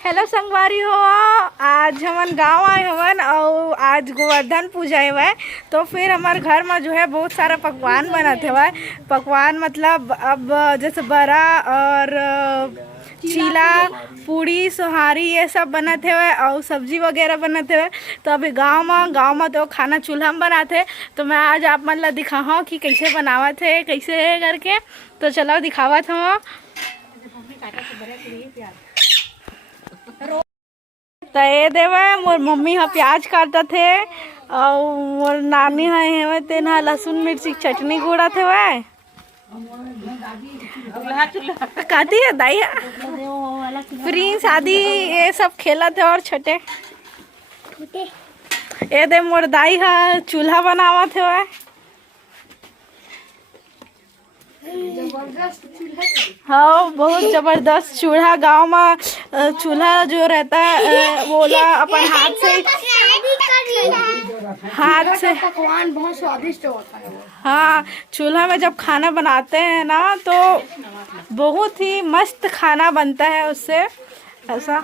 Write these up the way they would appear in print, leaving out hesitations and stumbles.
Hello संगवारी हो। आज हमन गांव आए हवन और आज गोवर्धन पूजा है। तो फिर हमारे घर में जो है बहुत सारा पकवान बनत है। पकवान मतलब अब जैसे बड़ा और चीला पूड़ी सोहारी ये सब बनत है और सब्जी वगैरह बनत है। तो अभी गांव में तो खाना चूल्हा में बनाते। तो मैं आज आप मन ला दिखाऊँ कि कैसे बनावत है कैसे है करके। तो चलो दिखावत हूँ। तो ये देवे मोर मम्मी हा प्याज काटत थे और मोर नानी है तेन हा लहसुन मिर्ची चटनी गुड़त है। काती है दाई फ्री शादी ये सब खेलत है और छठे ये दे मोर दाई हा चूल्हा बनावत है। हाँ बहुत जबरदस्त चूल्हा गांव में चूल्हा जो रहता है वो ला अपन हाथ से पकवान बहुत स्वादिष्ट होता है। हाँ चूल्हा में जब खाना बनाते हैं ना तो बहुत ही मस्त खाना बनता है उससे। ऐसा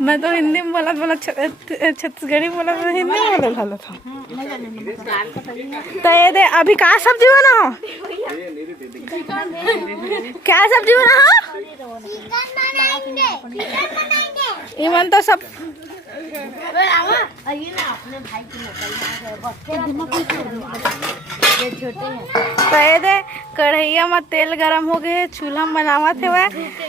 मैं तो हिंदी में बोला छत्तीसगढ़ी बोला हिंदी में बोला था। तो ये दे अभी कहाँ सब्जी बना हो क्या सब्जी बना हो इवन तो सब तो ये दे कढ़ैया में तेल गरम हो गए चूल्हा में बनावत है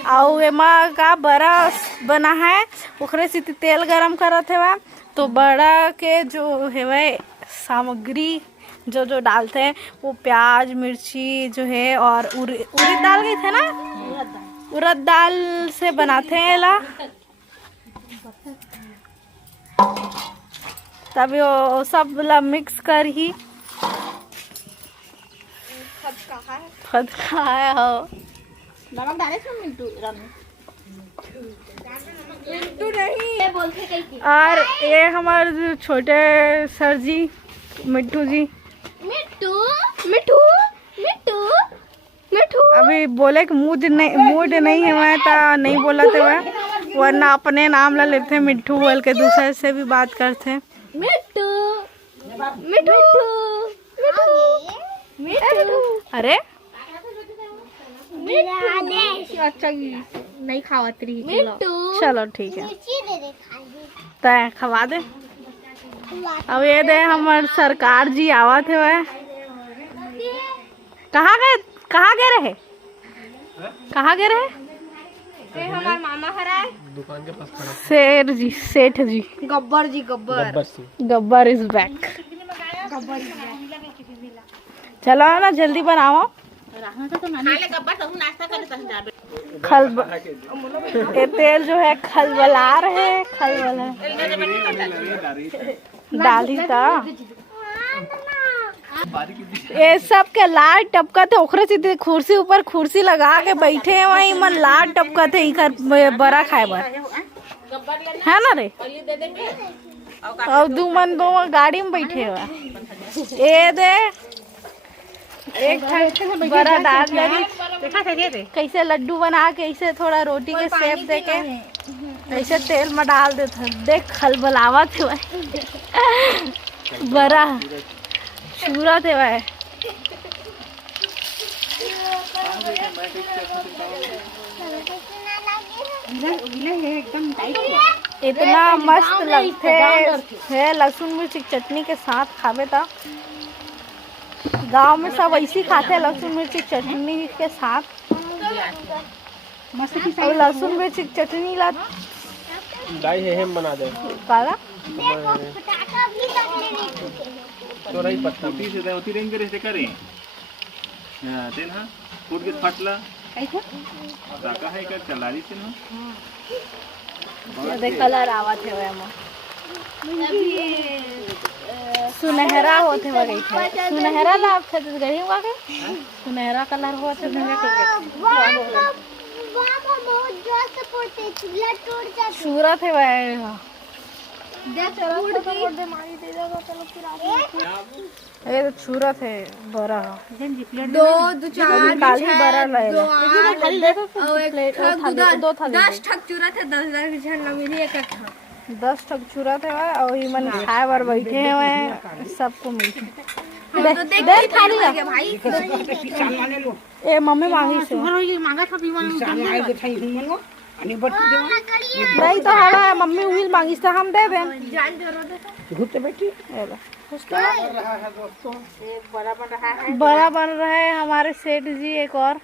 और एमा का बड़ा बना है ओकरे से तेल गरम करत है। तो बड़ा के जो है सामग्री जो जो डालते हैं वो प्याज मिर्ची जो है और उड़द दाल गई थे ना उड़द दाल से बनाते हैं ला। तभी वो सब ला मिक्स कर ही फद खाया हो नमक डाले थे मिंटू नहीं बोलते और ये हमारे छोटे सर जी मिट्टू जी मिट्टू मिट्टू मिट्टू मिट्टू अभी बोले कि मूड नहीं है मैं तो नहीं बोला थे वह वरना अपने नाम ला लेते मिट्टू बोल के दूसरे से भी बात करते। मिट्टू मिट्टू मिट्टू अरे अच्छा नहीं खावत रही मिट्टू चलो ठीक है तय खवा दे। अब ये दे हमारे सरकार जी आवत है वह कहाँ गए रहे ये हमार मामा हरा है दुकान के पास खड़ा सेठ जी गब्बर इज बैक। चलो ना जल्दी बनाओ ये तेल जो है खलबला रहे डाली था ये सब के लाल टपका थे ओखरे से कुर्सी ऊपर कुर्सी लगा के बैठे हैं वहीं मन लाल टपका थे इकर बड़ा खाए बर है ना रे और दो गाड़ी में बैठे हुआ ये दे एक बड़ा डाल दे कैसे लड्डू बना के ऐसे थोड़ा रोटी के शेप दे के ऐसे तेल में डाल देते देख खलबलावा थे बड़ा चूरा थे वह इतना मस्त लगते है लहसुन मिर्च चटनी के साथ खावे था। गांव में सब ऐसी खाते हैं लहसुन मिर्ची चटनी के साथ और लहसुन मिर्ची चटनी ला दाई है हम बना दे काला तो रही पत्ता होती से दे होती रेंज करे करे हां तेन हा फूट के फाटला काका है कर चलारी से ना ये देख कलर आवत है वह सुनहरा होते हुए गई थे सुनहरा लाभ थे गई हुआ के सुनहरा कलर हुआ थे सूरत है वह ये तो छुरा थे बड़ा दो दो चार काली बड़ा लगेगा दो था 10 ठक चूरा थे 10,000 की झंडा मिली एक 10 ठक छुरा थे और ये मन खाए बार बैठे हैं सबको मिलते दे थाली ला भाई ए मम्मी मांगी से नहीं तो हवा मम्मी उही मांगी से हम दे दें जान जरूरत घुटते बैठी बड़ा बन रहा है हमारे सेठ जी एक और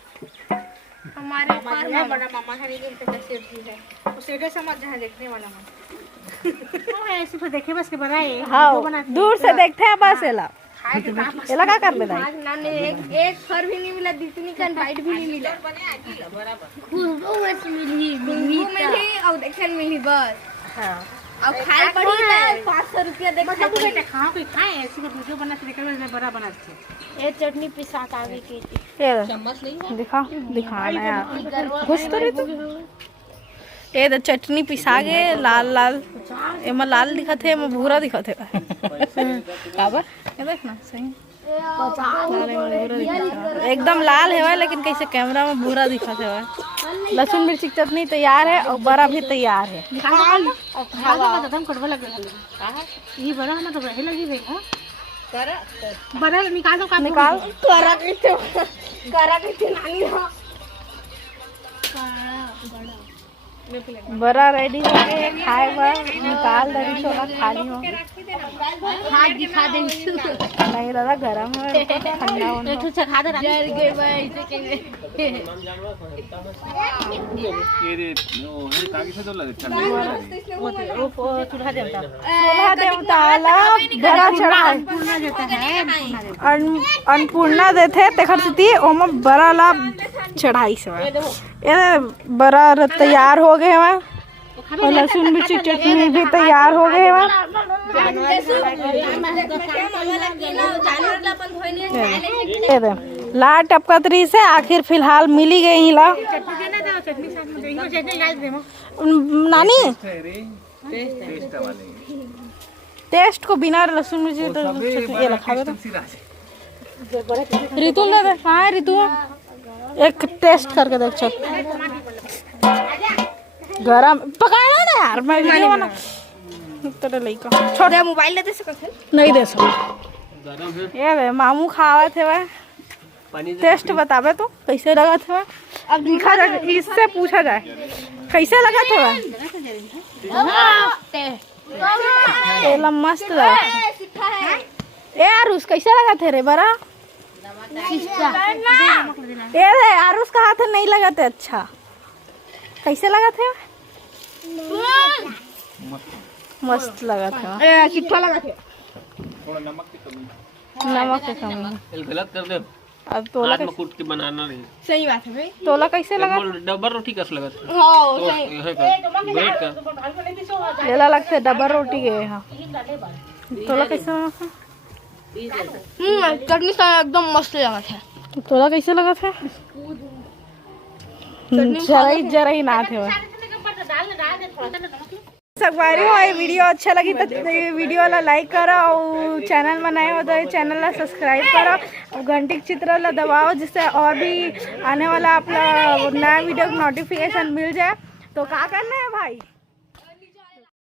हमारे ऊपर बड़ा मामा खाने के तो सेठ जी है सेठ समझ जहां देखने वाला है ऐसे तो देखे बस के बड़ा है हाँ दूर से देखते हैं बस एला एला क्या कर बेटा एक फर भी नहीं मिला दिखनी का बाइट भी नहीं मिला खुशबू बस मिली और देखन मिली बस हाँ अब खाए पड़ी ना 500 रुपया देख बेटा खाओ कोई खाए ऐसे में वीडियो बना के निकल बड़ा बनाते ये चटनी पिसा के आगे की ये दिखाना यार घुस तो रही तू ये तो चटनी पिसा के लाल लाल एमा लाल दिखत है एमा भूरा दिखत है काबर ये देखना सही लाल एमा भूरा दिखत है एकदम लाल है लेकिन कैसे कैमरा में भूरा दिखत है लहसुन मिर्ची की चटनी तैयार है और बड़ा भी तैयार है एकदम कड़वा लगे ये बड़ा हमें तो रहे लगी भाई हां बड़ा निकाल दो निकाल करा के नानी हो बड़ा रेडी हो गए खाए बार निकाल दे छोला खाली हो हाथ दिखा दे नहीं दादा गरम है ठंडा होने एक से खा दे जल गए भाई इसे ये रे ओ हे ताकि से तो लगे वो चूल्हा देवता चूल्हा देवता वाला बड़ा चढ़ा पूर्णा देता है अन्नपूर्णा देते तेखर से ओमा बड़ा ला चढ़ाई से ये बड़ा तैयार हो गए हैं और लहसुन मिर्ची चटनी भी तैयार हो गए हैं ये दे ला टपकतरी से आखिर फिलहाल मिली गई ला चटनी साथ में देही चटनी गाइस देमो नानी टेस्ट वाले टेस्ट को बिना लहसुन मिर्ची तो चटनी ये रखा तो रितु ले दे हाँ रितु एक टेस्ट करके देख चल गरम पकाना ना यार मैं वीडियो बना तेरे लइका छोड़ दे मोबाइल ले दे सकत नहीं दे सको गरम है ये वे मामू खावा थे वह पानी टेस्ट बतावे तो कैसे लगा थे वह अब दिखा जाए इससे पूछा जाए कैसे लगा थे वह तेला मस्त लगा ए आरुष कैसे लगा थे रे बड़ा ये रे आरुष का हाथ नहीं लगा थे अच्छा कैसे लगा थे मस्त लगा था कितना लगा थे थोड़ा नमक की कमी नमक की कमी गलत कर दे अब तोला हाथ में कूट के बनाना नहीं सही बात है भाई तोला कैसे लगा डबल रोटी कैसे लगा हां तो यह कर ब्रेड का लेला लगते डबल रोटी के हाँ तोला कैसे लगा चटनी सा एकदम मस्त लगा था तोला कैसे लगा था जरा ही ना थे वह सकवारी हो ये वीडियो अच्छा लगी तो वीडियो ला लाइक करो और चैनल बनाए हो तो चैनल ला सब्सक्राइब करो और घंटी के चित्र ला दबाओ जिससे और भी आने वाला आप नया वीडियो का नोटिफिकेशन मिल जाए तो क्या करना है भाई।